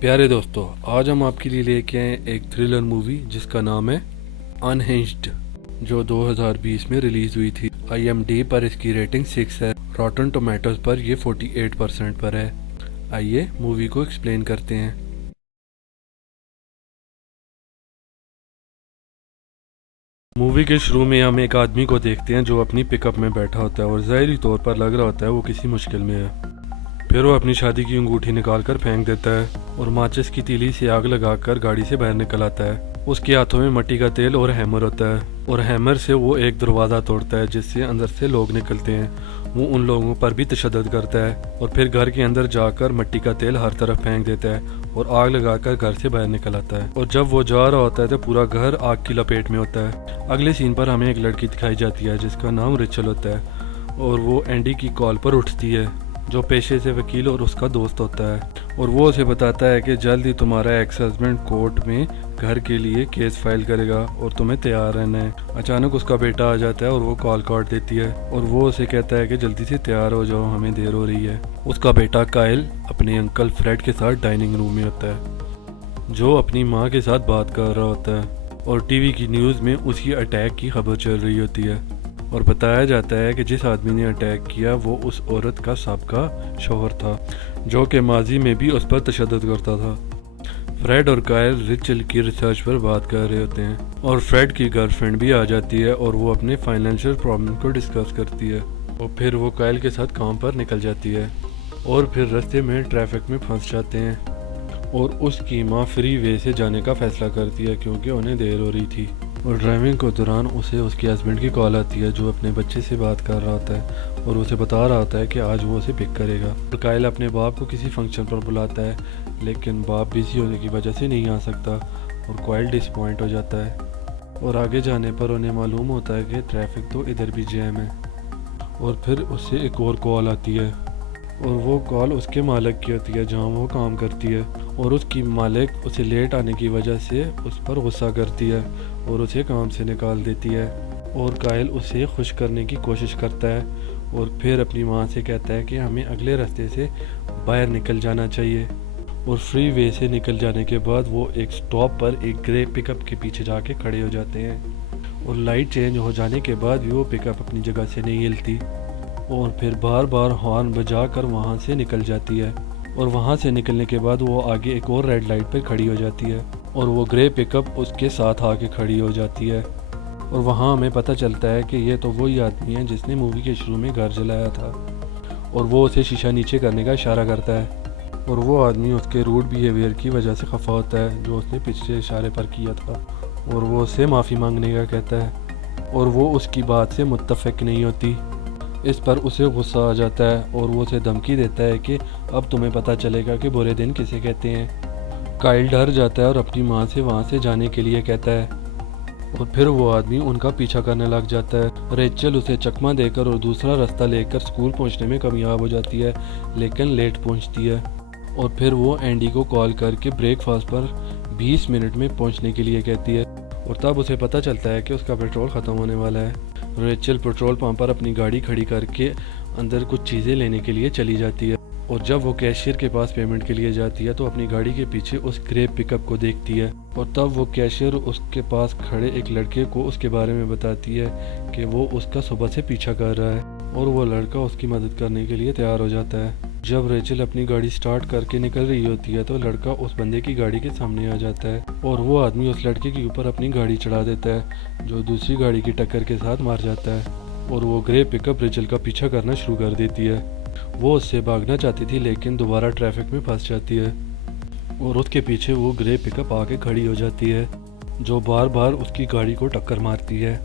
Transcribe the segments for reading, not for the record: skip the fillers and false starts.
پیارے دوستو، آج ہم آپ کے لیے لے کے آئے ایک تھرلر مووی جس کا نام ہے انہنجڈ، جو 2020 میں ریلیز ہوئی تھی۔ IMDb پر اس کی ریٹنگ 6 ہے، راٹن ٹومیٹوز پر یہ 48% پر ہے۔ آئیے مووی کو ایکسپلین کرتے ہیں۔ مووی کے شروع میں ہم ایک آدمی کو دیکھتے ہیں جو اپنی پک اپ میں بیٹھا ہوتا ہے اور ظاہری طور پر لگ رہا ہوتا ہے وہ کسی مشکل میں ہے۔ پھر وہ اپنی شادی کی انگوٹھی نکال کر پھینک دیتا ہے اور ماچس کی تیلی سے آگ لگا کر گاڑی سے باہر نکل آتا ہے۔ اس کے ہاتھوں میں مٹی کا تیل اور ہیمر ہوتا ہے اور ہیمر سے وہ ایک دروازہ توڑتا ہے جس سے اندر سے لوگ نکلتے ہیں۔ وہ ان لوگوں پر بھی تشدد کرتا ہے اور پھر گھر کے اندر جا کر مٹی کا تیل ہر طرف پھینک دیتا ہے اور آگ لگا کر گھر سے باہر نکل آتا ہے۔ اور جب وہ جا رہا ہوتا ہے تو پورا گھر آگ کی لپیٹ میں ہوتا ہے۔ اگلے سین پر ہمیں ایک لڑکی دکھائی جاتی ہے جس کا نام ریچل ہوتا ہے اور وہ اینڈی کی کال پر اٹھتی ہے جو پیشے سے وکیل اور اس کا دوست ہوتا ہے، اور وہ اسے بتاتا ہے کہ جلد ہی تمہارا ایکس ہسبینڈ کورٹ میں گھر کے لیے کیس فائل کرے گا اور تمہیں تیار رہنا ہے۔ اچانک اس کا بیٹا آ جاتا ہے اور وہ کال کاٹ دیتی ہے اور وہ اسے کہتا ہے کہ جلدی سے تیار ہو جاؤ، ہمیں دیر ہو رہی ہے۔ اس کا بیٹا کائل اپنے انکل فریڈ کے ساتھ ڈائننگ روم میں ہوتا ہے جو اپنی ماں کے ساتھ بات کر رہا ہوتا ہے، اور ٹی وی کی نیوز میں اسی اٹیک کی خبر چل رہی ہوتی ہے اور بتایا جاتا ہے کہ جس آدمی نے اٹیک کیا وہ اس عورت کا سابقہ شوہر تھا جو کہ ماضی میں بھی اس پر تشدد کرتا تھا۔ فریڈ اور کائل ریچل کی ریسرچ پر بات کر رہے ہوتے ہیں اور فریڈ کی گرل فرینڈ بھی آ جاتی ہے اور وہ اپنے فائنینشیل پرابلم کو ڈسکس کرتی ہے اور پھر وہ کائل کے ساتھ کام پر نکل جاتی ہے اور پھر رستے میں ٹریفک میں پھنس جاتے ہیں اور اس کی ماں فری وے سے جانے کا فیصلہ کرتی ہے کیونکہ انہیں دیر ہو رہی تھی۔ اور ڈرائیونگ کے دوران اسے اس کے ہسبینڈ کی کال آتی ہے جو اپنے بچے سے بات کر رہا ہوتا ہے اور اسے بتا رہا ہوتا ہے کہ آج وہ اسے پک کرے گا۔ اور کائل اپنے باپ کو کسی فنکشن پر بلاتا ہے لیکن باپ بزی ہونے کی وجہ سے نہیں آ سکتا اور کائل ڈس پوائنٹ ہو جاتا ہے، اور آگے جانے پر انہیں معلوم ہوتا ہے کہ ٹریفک تو ادھر بھی جیم ہے۔ اور پھر اسے ایک اور کال آتی ہے اور وہ کال اس کے مالک کی ہوتی ہے جہاں وہ کام کرتی ہے، اور اس کی مالک اسے لیٹ آنے کی وجہ سے اس پر غصہ کرتی ہے اور اسے کام سے نکال دیتی ہے۔ اور کائل اسے خوش کرنے کی کوشش کرتا ہے اور پھر اپنی ماں سے کہتا ہے کہ ہمیں اگلے راستے سے باہر نکل جانا چاہیے، اور فری وے سے نکل جانے کے بعد وہ ایک سٹاپ پر ایک گرے پک اپ کے پیچھے جا کے کھڑے ہو جاتے ہیں، اور لائٹ چینج ہو جانے کے بعد بھی وہ پک اپ اپنی جگہ سے نہیں ہلتی اور پھر بار بار ہارن بجا کر وہاں سے نکل جاتی ہے، اور وہاں سے نکلنے کے بعد وہ آگے ایک اور ریڈ لائٹ پر کھڑی ہو جاتی ہے اور وہ گرے پک اپ اس کے ساتھ آ کے کھڑی ہو جاتی ہے، اور وہاں ہمیں پتہ چلتا ہے کہ یہ تو وہی آدمی ہے جس نے مووی کے شروع میں گھر جلایا تھا، اور وہ اسے شیشہ نیچے کرنے کا اشارہ کرتا ہے، اور وہ آدمی اس کے روڈ بیہیویئر کی وجہ سے خفا ہوتا ہے جو اس نے پچھلے اشارے پر کیا تھا، اور وہ اسے معافی مانگنے کا کہتا ہے، اور وہ اس کی بات سے متفق نہیں ہوتی۔ اس پر اسے غصہ آ جاتا ہے اور وہ اسے دھمکی دیتا ہے کہ اب تمہیں پتہ چلے گا کہ برے دن کسے کہتے ہیں۔ کائل ڈر جاتا ہے اور اپنی ماں سے وہاں سے جانے کے لیے کہتا ہے، اور پھر وہ آدمی ان کا پیچھا کرنے لگ جاتا ہے۔ ریچل اسے چکمہ دے کر اور دوسرا راستہ لے کر اسکول پہنچنے میں کامیاب ہو جاتی ہے لیکن لیٹ پہنچتی ہے، اور پھر وہ اینڈی کو کال کر کے بریک فاسٹ پر 20 منٹ میں پہنچنے کے لیے کہتی ہے، اور تب اسے پتہ چلتا ہے کہ اس کا پیٹرول ختم ہونے والا ہے۔ ریچل پیٹرول پمپ پر اپنی گاڑی کھڑی کر کے اندر کچھ چیزیں لینے کے لیے چلی جاتی ہے، اور جب وہ کیشیئر کے پاس پیمنٹ کے لیے جاتی ہے تو اپنی گاڑی کے پیچھے اس گرے پک اپ کو دیکھتی ہے، اور تب وہ کیشیئر اس کے پاس کھڑے ایک لڑکے کو اس کے بارے میں بتاتی ہے کہ وہ اس کا صبح سے پیچھا کر رہا ہے، اور وہ لڑکا اس کی مدد کرنے کے لیے تیار ہو جاتا ہے۔ جب ریچل اپنی گاڑی سٹارٹ کر کے نکل رہی ہوتی ہے تو لڑکا اس بندے کی گاڑی کے سامنے آ جاتا ہے اور وہ آدمی اس لڑکے کے اوپر اپنی گاڑی چڑھا دیتا ہے جو دوسری گاڑی کی ٹکر کے ساتھ مار جاتا ہے، اور وہ گرے پک اپ ریچل کا پیچھا کرنا شروع کر دیتی ہے۔ وہ اس سے بھاگنا چاہتی تھی لیکن دوبارہ ٹریفک میں پھنس جاتی ہے، اور اس کے پیچھے وہ گرے پک اپ آ کے کھڑی ہو جاتی ہے جو بار بار اس کی گاڑی کو ٹکر مارتی ہے۔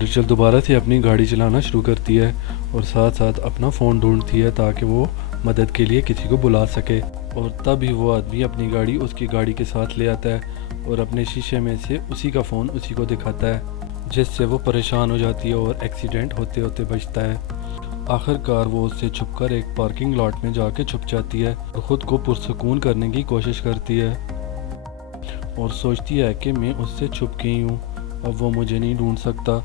ریچل دوبارہ سے اپنی گاڑی چلانا شروع کرتی ہے اور ساتھ ساتھ اپنا فون ڈھونڈتی ہے تاکہ وہ مدد کے لیے کسی کو بلا سکے، اور تب ہی وہ آدمی اپنی گاڑی اس کی گاڑی کے ساتھ لے آتا ہے اور اپنے شیشے میں سے اسی کا فون اسی کو دکھاتا ہے، جس سے وہ پریشان ہو جاتی ہے اور ایکسیڈنٹ ہوتے ہوتے بچتا ہے۔ آخر کار وہ اس سے چھپ کر ایک پارکنگ لاٹ میں جا کے چھپ جاتی ہے اور خود کو پرسکون کرنے کی کوشش کرتی ہے اور سوچتی ہے کہ میں اس سے چھپ گئی ہوں، اب وہ مجھے نہیں ڈھونڈ سکتا،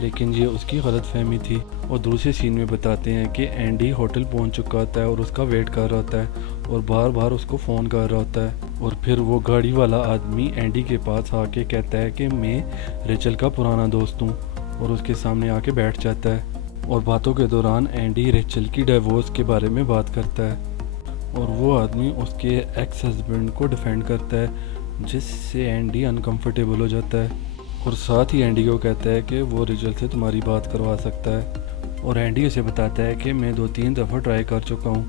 لیکن یہ اس کی غلط فہمی تھی۔ اور دوسرے سین میں بتاتے ہیں کہ اینڈی ہوٹل پہنچ چکا ہوتا ہے اور اس کا ویٹ کر رہا ہوتا ہے، اور بار بار اس کو فون کر رہا ہوتا ہے. اور پھر وہ گاڑی والا آدمی اینڈی کے پاس آ کے کہتا ہے کہ میں ریچل کا پرانا دوست ہوں، اور اس کے سامنے آ کے بیٹھ جاتا ہے. اور باتوں کے دوران اینڈی ریچل کی ڈیورس کے بارے میں بات کرتا ہے، اور وہ آدمی اس کے ایکس ہسبینڈ کو ڈیفینڈ کرتا ہے، جس سے اینڈی انکمفرٹیبل ہو جاتا ہے. اور ساتھ ہی اینڈی کو کہتا ہے کہ وہ ریچل سے تمہاری بات کروا سکتا ہے. اور اینڈی اسے بتاتا ہے کہ میں 2-3 دفعہ ٹرائی کر چکا ہوں.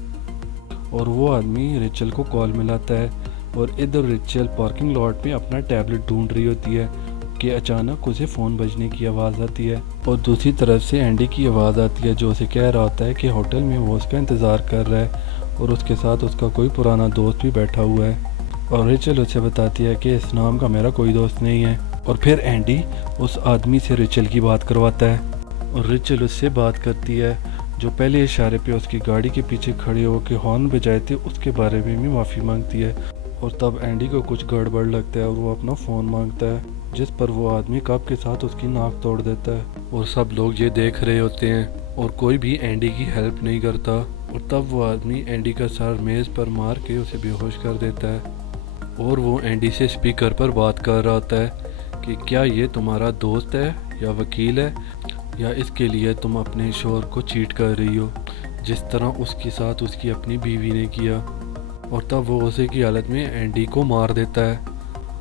اور وہ آدمی ریچل کو کال ملاتا ہے، اور ادھر ریچل پارکنگ لاٹ میں اپنا ٹیبلٹ ڈھونڈ رہی ہوتی ہے کہ اچانک اسے فون بجنے کی آواز آتی ہے. اور دوسری طرف سے اینڈی کی آواز آتی ہے جو اسے کہہ رہا ہوتا ہے کہ ہوٹل میں وہ اس کا انتظار کر رہا ہے، اور اس کے ساتھ اس کا کوئی پرانا دوست بھی بیٹھا ہوا ہے. اور ریچل اسے بتاتی ہے کہ اس نام کا میرا کوئی دوست نہیں ہے. اور پھر اینڈی اس آدمی سے ریچل کی بات کرواتا ہے، اور ریچل اس سے بات کرتی ہے جو پہلے اشارے پہ اس کی گاڑی کے پیچھے کھڑے ہو کے ہارن بجائے تھے، اس کے بارے میں بھی معافی مانگتی ہے. اور تب اینڈی کو کچھ گڑبڑ لگتا ہے اور وہ اپنا فون مانگتا ہے، جس پر وہ آدمی کپ کے ساتھ اس کی ناک توڑ دیتا ہے. اور سب لوگ یہ دیکھ رہے ہوتے ہیں اور کوئی بھی اینڈی کی ہیلپ نہیں کرتا. اور تب وہ آدمی اینڈی کا سر میز پر مار کے اسے بے ہوش کر دیتا ہے. اور وہ اینڈی سے اسپیکر پر بات کر رہا ہوتا ہے کہ کیا یہ تمہارا دوست ہے یا وکیل ہے، یا اس کے لیے تم اپنے شوہر کو چیٹ کر رہی ہو، جس طرح اس کے ساتھ اس کی اپنی بیوی نے کیا. اور تب وہ غصے کی حالت میں اینڈی کو مار دیتا ہے.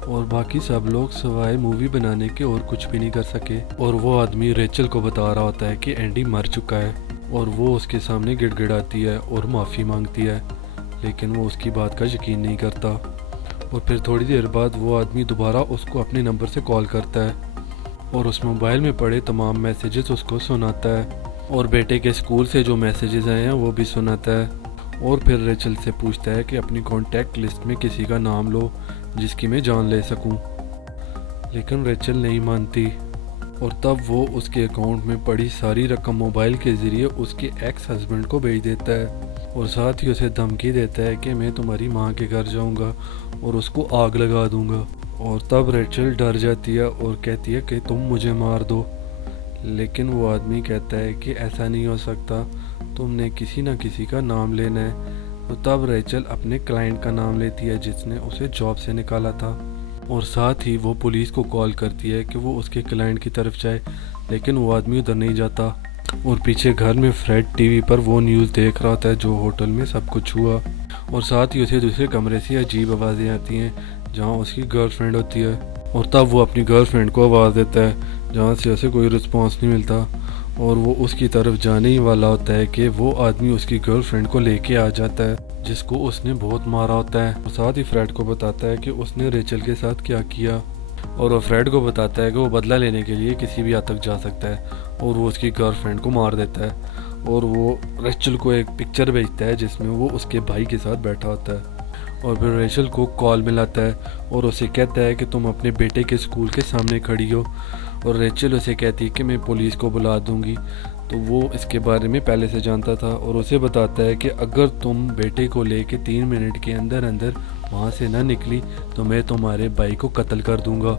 اور باقی سب لوگ سوائے مووی بنانے کے اور کچھ بھی نہیں کر سکے. اور وہ آدمی ریچل کو بتا رہا ہوتا ہے کہ اینڈی مر چکا ہے، اور وہ اس کے سامنے گڑ گڑاتی ہے اور معافی مانگتی ہے، لیکن وہ اس کی بات کا یقین نہیں کرتا. اور پھر تھوڑی دیر بعد وہ آدمی دوبارہ اس کو اپنے نمبر سے کال کرتا ہے، اور اس موبائل میں پڑے تمام میسیجز اس کو سناتا ہے، اور بیٹے کے اسکول سے جو میسیجز آئے ہیں وہ بھی سناتا ہے. اور پھر ریچل سے پوچھتا ہے کہ اپنی کانٹیکٹ لسٹ میں کسی کا نام لو جس کی میں جان لے سکوں، لیکن ریچل نہیں مانتی. اور تب وہ اس کے اکاؤنٹ میں پڑی ساری رقم موبائل کے ذریعے اس کے ایکس ہسبینڈ کو بھیج دیتا ہے، اور ساتھ ہی اسے دھمکی دیتا ہے کہ میں تمہاری ماں کے گھر جاؤں گا اور اس کو آگ لگا دوں گا. اور تب ریچل ڈر جاتی ہے اور کہتی ہے کہ تم مجھے مار دو، لیکن وہ آدمی کہتا ہے کہ ایسا نہیں ہو سکتا، تم نے کسی نہ کسی کا نام لینا ہے. تو تب ریچل اپنے کلائنٹ کا نام لیتی ہے جس نے اسے جاب سے نکالا تھا، اور ساتھ ہی وہ پولیس کو کال کرتی ہے کہ وہ اس کے کلائنٹ کی طرف جائے، لیکن وہ آدمی ادھر نہیں جاتا. اور پیچھے گھر میں فریڈ ٹی وی پر وہ نیوز دیکھ رہا ہوتا ہے جو ہوٹل میں سب کچھ ہوا. اور ساتھ ہی اسے دوسرے کمرے سے عجیب آوازیں آتی ہیں جہاں اس کی گرل فرینڈ ہوتی ہے. اور تب وہ اپنی گرل فرینڈ کو آواز دیتا ہے جہاں سے اسے کوئی رسپانس نہیں ملتا، اور وہ اس کی طرف جانے ہی والا ہوتا ہے کہ وہ آدمی اس کی گرل فرینڈ کو لے کے آ جاتا ہے جس کو اس نے بہت مارا ہوتا ہے. اور ساتھ ہی فریڈ کو بتاتا ہے کہ اس نے ریچل کے ساتھ کیا کیا، اور وہ فریڈ کو بتاتا ہے کہ وہ بدلہ لینے کے لیے کسی بھی حد تک جا سکتا ہے، اور وہ اس کی گرل فرینڈ کو مار دیتا ہے. اور وہ ریچل کو ایک پکچر بھیجتا ہے جس میں وہ اس کے بھائی کے ساتھ بیٹھا ہوتا ہے. اور پھر ریچل کو کال ملاتا ہے اور اسے کہتا ہے کہ تم اپنے بیٹے کے اسکول کے سامنے کھڑی ہو. اور ریچل اسے کہتی ہے کہ میں پولیس کو بلا دوں گی. تو وہ اس کے بارے میں پہلے سے جانتا تھا، اور اسے بتاتا ہے کہ اگر تم بیٹے کو لے کے 3 منٹ کے اندر اندر وہاں سے نہ نکلی تو میں تمہارے بھائی کو قتل کر دوں گا.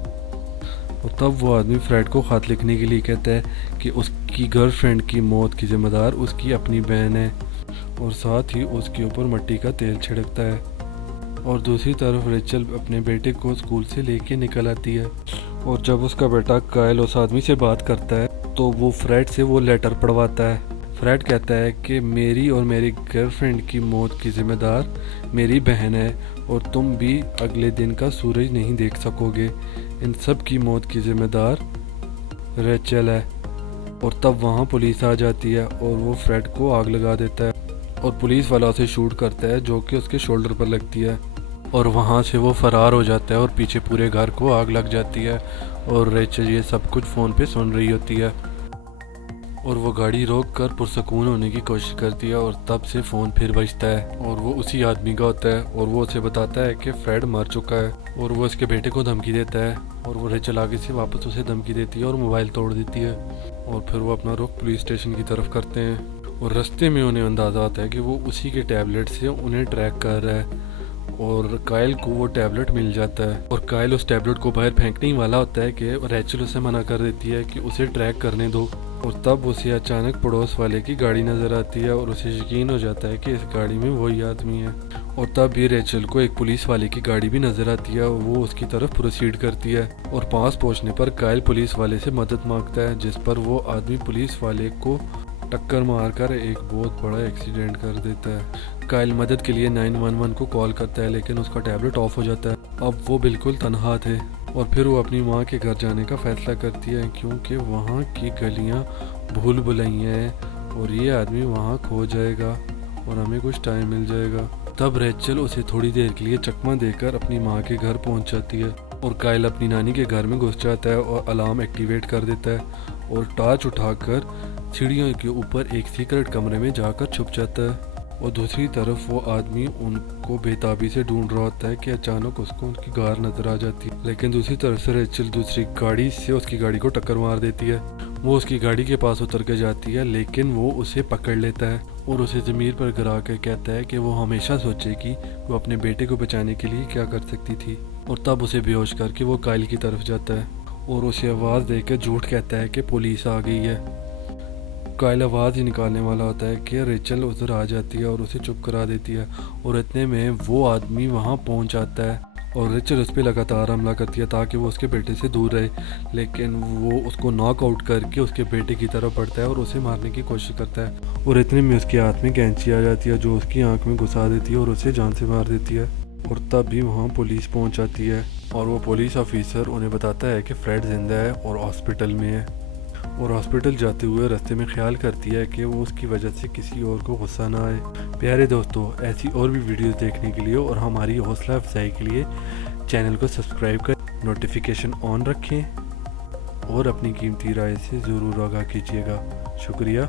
اور تب وہ آدمی فریڈ کو خط لکھنے کے لیے کہتا ہے کہ اس کی گرل فرینڈ کی موت کی ذمہ دار اس کی اپنی بہن ہے، اور ساتھ ہی اس کے اوپر مٹی کا تیل چھڑکتا ہے. اور دوسری طرف ریچل اپنے بیٹے کو اسکول سے لے کے نکل آتی ہے، اور جب اس کا بیٹا کائل اس آدمی سے بات کرتا ہے تو وہ فریڈ سے وہ لیٹر پڑھواتا ہے. فریڈ کہتا ہے کہ میری اور میری گرل فرینڈ کی موت کی ذمہ دار میری بہن ہے، اور تم بھی اگلے دن کا سورج نہیں دیکھ سکو گے. ان سب کی موت کی ذمہ دار ریچل ہے. اور تب وہاں پولیس آ جاتی ہے اور وہ فریڈ کو آگ لگا دیتا ہے، اور پولیس والا اسے شوٹ کرتا ہے جو کہ اس کے شولڈر پر لگتی ہے، اور وہاں سے وہ فرار ہو جاتا ہے. اور پیچھے پورے گھر کو آگ لگ جاتی ہے، اور ریچل یہ سب کچھ فون پہ سن رہی ہوتی ہے. اور وہ گاڑی روک کر پرسکون ہونے کی کوشش کرتی ہے، اور تب سے فون پھر بجتا ہے، اور وہ اسی آدمی کا ہوتا ہے، اور وہ اسے بتاتا ہے کہ فریڈ مر چکا ہے، اور وہ اس کے بیٹے کو دھمکی دیتا ہے. اور وہ ریچل آگے سے واپس اسے دھمکی دیتی ہے اور موبائل توڑ دیتی ہے. اور پھر وہ اپنا رخ پولیس اسٹیشن کی طرف کرتے ہیں، اور رستے میں انہیں اندازہ آتا ہے کہ وہ اسی کے ٹیبلٹ سے انہیں ٹریک کر رہا ہے. اور کائل کو وہ ٹیبلٹ مل جاتا ہے، اور کائل اس ٹیبلٹ کو باہر پھینکنے ہی والا ہوتا ہے کہ ریچل اسے منع کر دیتی ہے کہ اسے ٹریک کرنے دو. اور تب اسے اچانک پڑوس والے کی گاڑی نظر آتی ہے اور اسے یقین ہو جاتا ہے کہ اس گاڑی میں وہی آدمی ہے۔ اور تب بھی ریچل کو ایک پولیس والے کی گاڑی بھی نظر آتی ہے اور وہ اس کی طرف پروسیڈ کرتی ہے، اور پاس پہنچنے پر کائل پولیس والے سے مدد مانگتا ہے، جس پر وہ آدمی پولیس والے کو ٹکر مار کر ایک بہت بڑا ایکسیڈنٹ کر دیتا ہے۔ کائل مدد کے لیے 911 کو کال کرتا ہے، لیکن اس کا ٹیبلٹ آف ہو جاتا ہے۔ اب وہ بالکل تنہا تھے اور پھر وہ اپنی ماں کے گھر جانے کا فیصلہ کرتی ہے، کیونکہ وہاں کی گلیاں بھول بھلائیاں ہیں اور یہ آدمی وہاں کھو جائے گا اور ہمیں کچھ ٹائم مل جائے گا۔ تب ریچل اسے تھوڑی دیر کے لیے چکمہ دے کر اپنی ماں کے گھر پہنچ جاتی ہے، اور کائل اپنی نانی کے گھر میں گھس جاتا ہے اور الارم ایکٹیویٹ کر دیتا ہے اور ٹارچ اٹھا کر سیڑھیوں کے اوپر ایک سیکرٹ کمرے میں جا کر چھپ جاتا ہے۔ اور دوسری طرف وہ آدمی ان کو بے تابی سے ڈھونڈ رہا ہوتا ہے کہ اچانک اس کو ان کی کار نظر آ جاتی ہے، لیکن دوسری طرف سے ریچل دوسری گاڑی سے اس کی گاڑی کو ٹکر مار دیتی ہے۔ وہ اس کی گاڑی کے پاس اتر کے جاتی ہے، لیکن وہ اسے پکڑ لیتا ہے اور اسے ضمیر پر گرا کر کہتا ہے کہ وہ ہمیشہ سوچے کہ وہ اپنے بیٹے کو بچانے کے لیے کیا کر سکتی تھی، اور تب اسے بے ہوش کر کے وہ کائل کی طرف جاتا ہے اور اسے آواز دے کر جھوٹ کہتا ہے کہ پولیس آ گئی ہے۔ کائل آواز ہی نکالنے والا ہوتا ہے کہ ریچل ادھر آ جاتی ہے اور اسے چپ کرا دیتی ہے، اور اتنے میں وہ آدمی وہاں پہنچ جاتا ہے اور ریچل اس پہ لگاتار حملہ کرتی ہے تاکہ وہ اس کے بیٹے سے دور رہے، لیکن وہ اس کو ناک آؤٹ کر کے اس کے بیٹے کی طرف بڑھتا ہے اور اسے مارنے کی کوشش کرتا ہے، اور اتنے میں اس کے ہاتھ میں کینچی آ جاتی ہے جو اس کی آنکھ میں گھسا دیتی ہے اور اسے جان سے مار دیتی ہے۔ اور تب بھی وہاں پولیس پہنچ جاتی ہے اور وہ پولیس آفیسر انہیں بتاتا ہے کہ فریڈ زندہ ہے اور ہاسپٹل میں ہے، اور ہاسپٹل جاتے ہوئے راستے میں خیال کرتی ہے کہ وہ اس کی وجہ سے کسی اور کو غصہ نہ آئے۔ پیارے دوستو، ایسی اور بھی ویڈیوز دیکھنے کے لیے اور ہماری حوصلہ افزائی کے لیے چینل کو سبسکرائب کر نوٹیفیکیشن آن رکھیں اور اپنی قیمتی رائے سے ضرور آگاہ کیجیے گا۔ شکریہ۔